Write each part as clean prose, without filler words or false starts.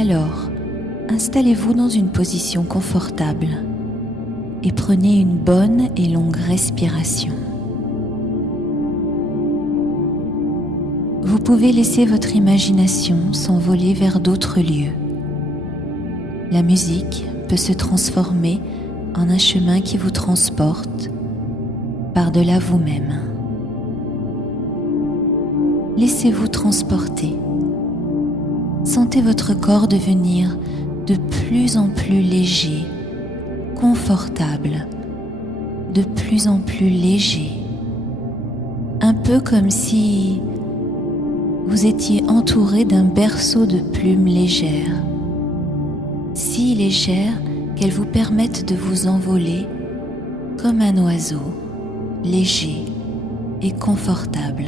Alors, installez-vous dans une position confortable et prenez une bonne et longue respiration. Vous pouvez laisser votre imagination s'envoler vers d'autres lieux. La musique peut se transformer en un chemin qui vous transporte par-delà vous-même. Laissez-vous transporter. Sentez votre corps devenir de plus en plus léger, confortable, de plus en plus léger. Un peu comme si vous étiez entouré d'un berceau de plumes légères, si légères qu'elles vous permettent de vous envoler comme un oiseau, léger et confortable.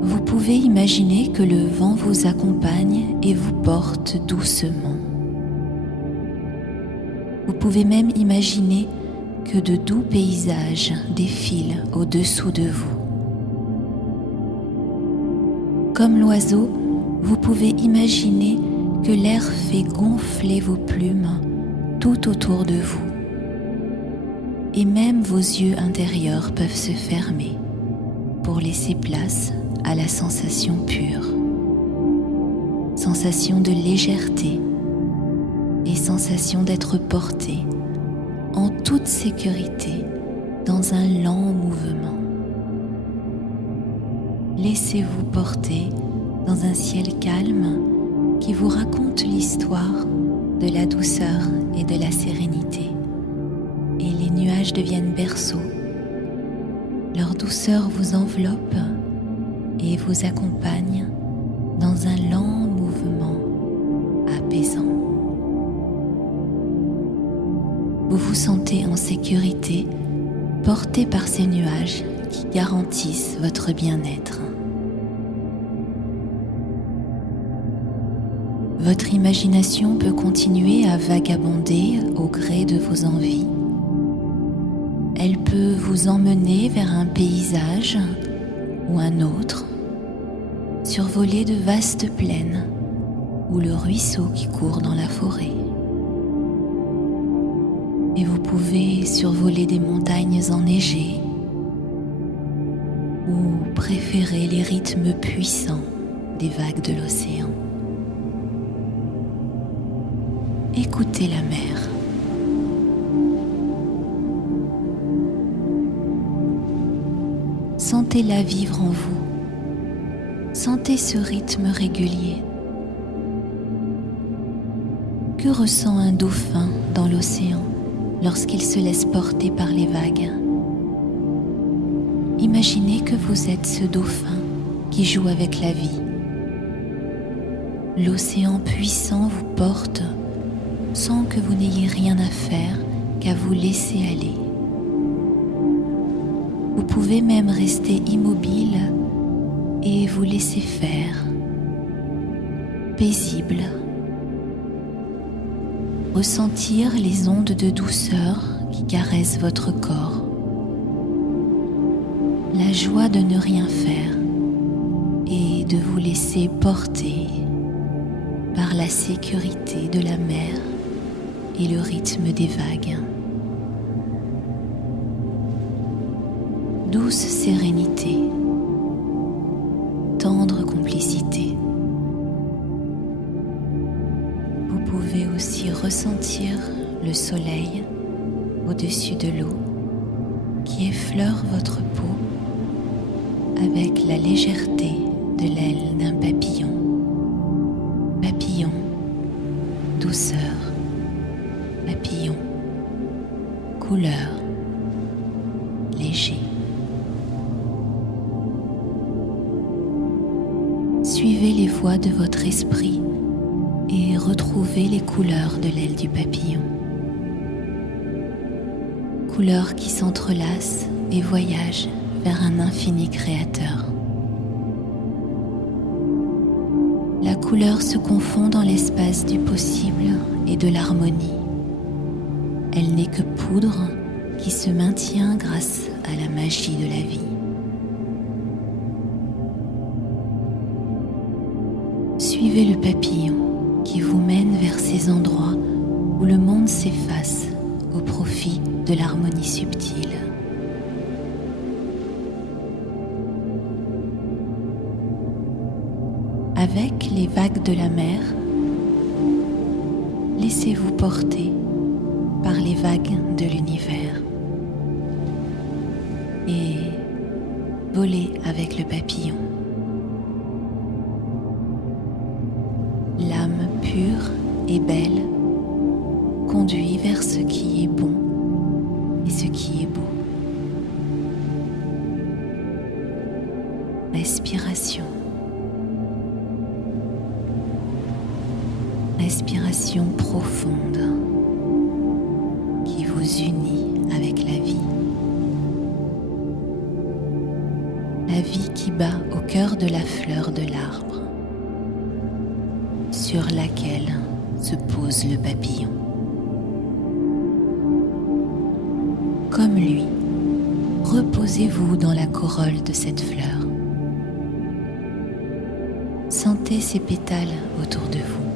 Vous pouvez imaginer que le vent vous accompagne et vous porte doucement. Vous pouvez même imaginer que de doux paysages défilent au-dessous de vous. Comme l'oiseau, vous pouvez imaginer que l'air fait gonfler vos plumes tout autour de vous. Et même vos yeux intérieurs peuvent se fermer pour laisser place à la sensation pure. Sensation de légèreté et sensation d'être porté en toute sécurité dans un lent mouvement. Laissez-vous porter dans un ciel calme qui vous raconte l'histoire de la douceur et de la sérénité. Et les nuages deviennent berceaux. Leur douceur vous enveloppe et vous accompagne dans un lent mouvement apaisant. Vous vous sentez en sécurité, porté par ces nuages qui garantissent votre bien-être. Votre imagination peut continuer à vagabonder au gré de vos envies. Elle peut vous emmener vers un paysage ou un autre, survoler de vastes plaines ou le ruisseau qui court dans la forêt. Et vous pouvez survoler des montagnes enneigées ou préférer les rythmes puissants des vagues de l'océan. Écoutez la mer. Sentez-la vivre en vous. Sentez ce rythme régulier. Que ressent un dauphin dans l'océan lorsqu'il se laisse porter par les vagues? Imaginez que vous êtes ce dauphin qui joue avec la vie. L'océan puissant vous porte sans que vous n'ayez rien à faire qu'à vous laisser aller. Vous pouvez même rester immobile et vous laisser faire, paisible. Ressentir les ondes de douceur qui caressent votre corps. La joie de ne rien faire et de vous laisser porter par la sécurité de la mer et le rythme des vagues. Douce sérénité, tendre complicité. Vous pouvez aussi ressentir le soleil au-dessus de l'eau qui effleure votre peau avec la légèreté de l'aile d'un papillon. Papillon, douceur, papillon, couleur, léger. Suivez les voies de votre esprit et retrouvez les couleurs de l'aile du papillon. Couleurs qui s'entrelacent et voyagent vers un infini créateur. La couleur se confond dans l'espace du possible et de l'harmonie. Elle n'est que poudre qui se maintient grâce à la magie de la vie. Suivez le papillon qui vous mène vers ces endroits où le monde s'efface au profit de l'harmonie subtile. Avec les vagues de la mer, laissez-vous porter par les vagues de l'univers et volez avec le papillon. L'âme pure et belle conduit vers ce qui est bon et ce qui est beau. Respiration. Respiration profonde qui vous unit avec la vie. La vie qui bat au cœur de la fleur de l'arbre sur laquelle se pose le papillon. Comme lui, reposez-vous dans la corolle de cette fleur. Sentez ses pétales autour de vous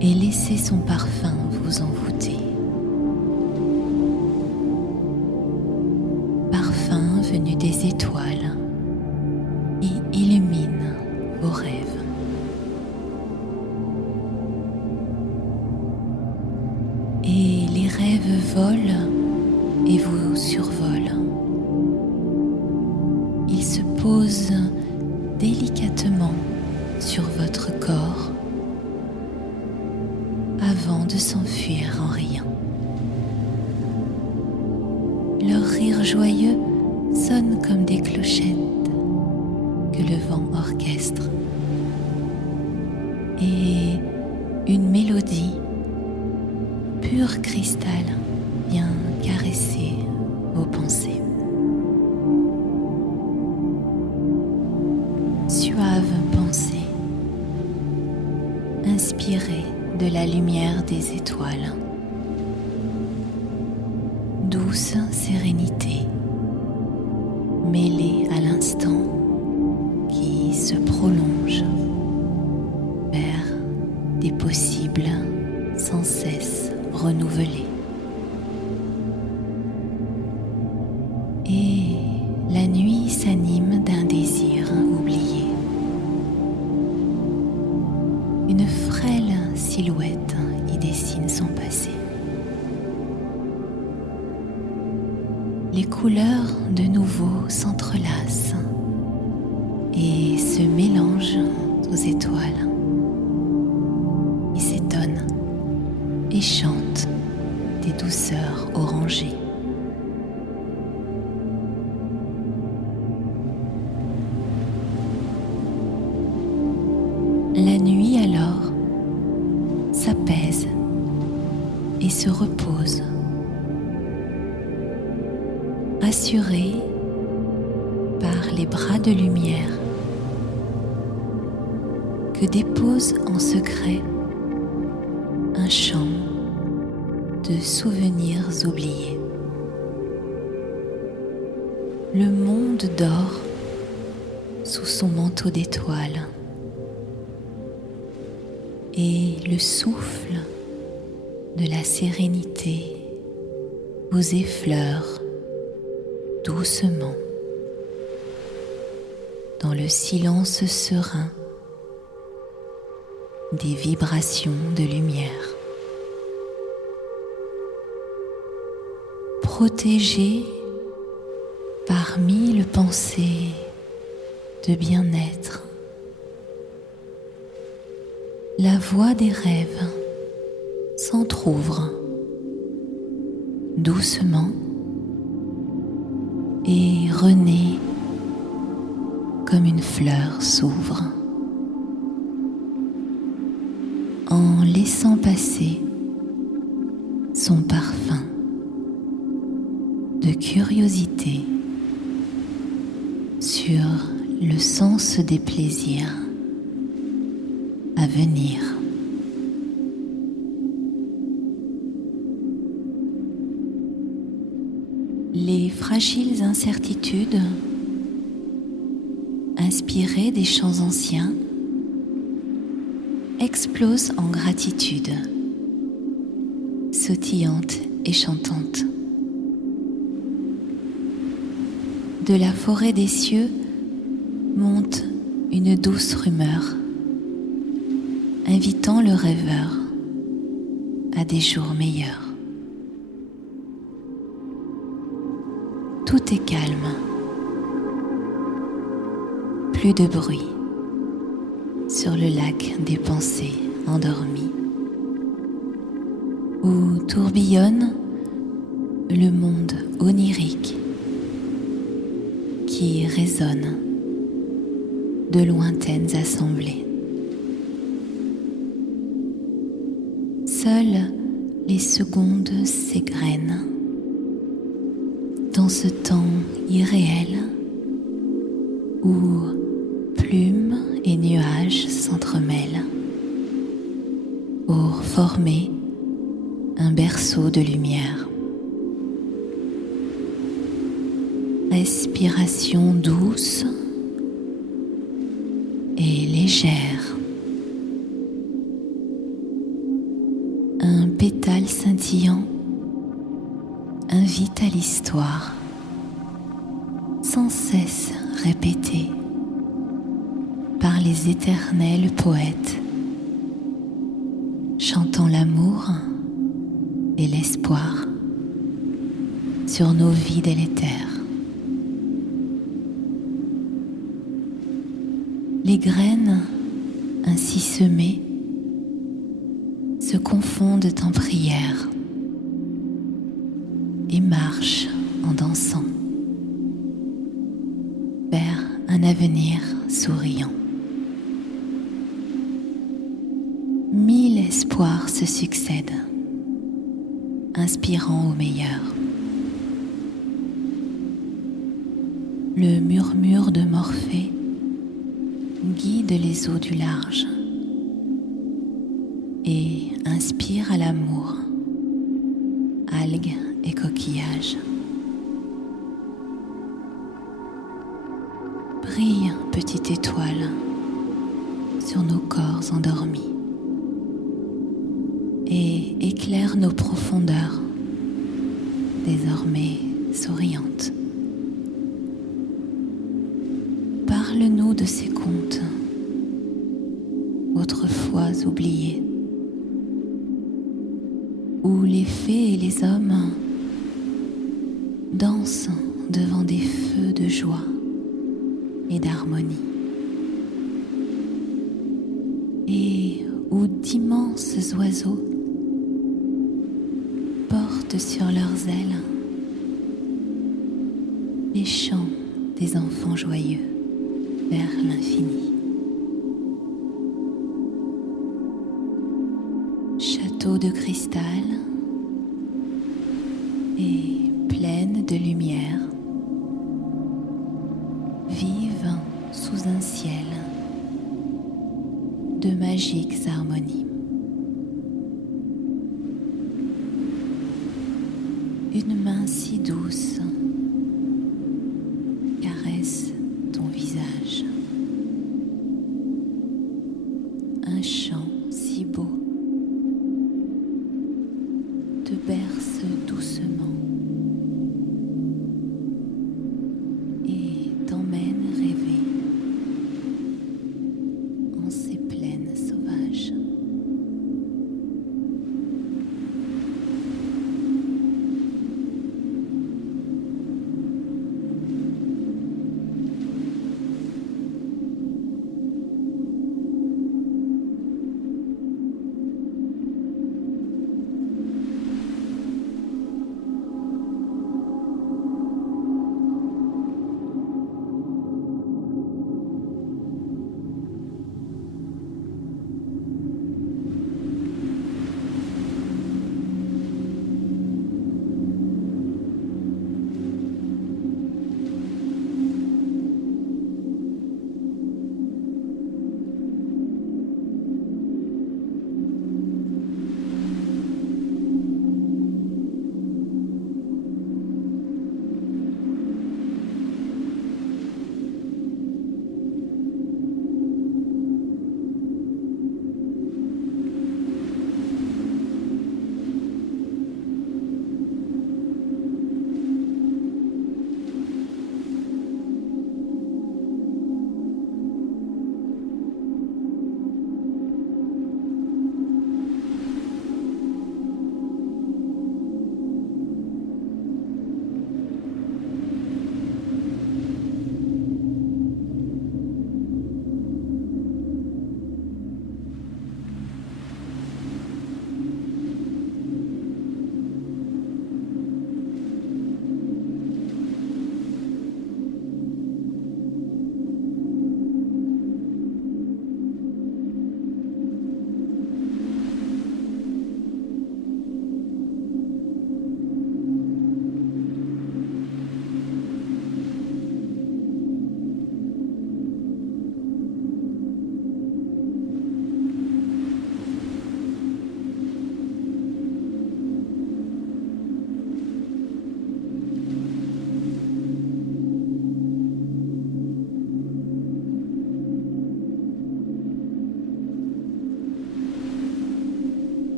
et laissez son parfum vous envoûter. Parfum venu des étoiles qui illumine vos rêves. Et les rêves volent et vous survolent. Ils se posent délicatement sur votre corps avant de s'enfuir en riant. Leur rire joyeux sonne comme des clochettes que le vent orchestre et une mélodie pur cristal vient caresser vos pensées. Suave pensée, inspirée de la lumière des étoiles. Douce sérénité, mêlée à l'instant qui se prolonge vers des possibles sans cesse renouvelés. Et la nuit s'anime d'un désir oublié. Une frêle silhouette y dessine son passé. Les couleurs de nouveau s'entrelacent et se mélangent aux étoiles. Ils s'étonnent et chantent des douceurs orangées. La nuit alors s'apaise et se repose, rassurée par les bras de lumière que dépose en secret un champ de souvenirs oubliés. Le monde dort sous son manteau d'étoiles et le souffle de la sérénité vous effleure doucement dans le silence serein des vibrations de lumière. Protégé par mille pensées de bien-être, la voie des rêves s'entr'ouvre doucement et renaît comme une fleur s'ouvre en laissant passer son parfum de curiosité sur le sens des plaisirs à venir. Les fragiles incertitudes, inspirées des chants anciens, explose en gratitude, sautillante et chantante. De la forêt des cieux monte une douce rumeur, invitant le rêveur à des jours meilleurs. Tout est calme, plus de bruit sur le lac des pensées endormies, où tourbillonne le monde onirique qui résonne de lointaines assemblées. Seules les secondes s'égrènent dans ce temps irréel où plumes et nuages s'entremêlent pour former un berceau de lumière. Respiration douce et légère. Un pétale scintillant invite à l'histoire, sans cesse répétée par les éternels poètes, chantant l'amour et l'espoir sur nos vies délétères. Les graines ainsi semées se confondent en prière et marchent en dansant vers un avenir souriant. 1000 espoirs se succèdent, inspirant au meilleur. Le murmure de Morphée guide les eaux du large et inspire à l'amour, algues et coquillages. Brille, petite étoile, sur nos corps endormis et éclaire nos profondeurs, désormais souriantes. Parle-nous de ces contes, autrefois oubliés, où les fées et les hommes dansent devant des feux de joie et d'harmonie, et où d'immenses oiseaux portent sur leurs ailes les chants des enfants joyeux vers l'infini. Château de cristal et pleine de lumière, vivent sous un ciel de magiques harmonies. Une main si douce caresse ton visage. Un chant si beau te berce doucement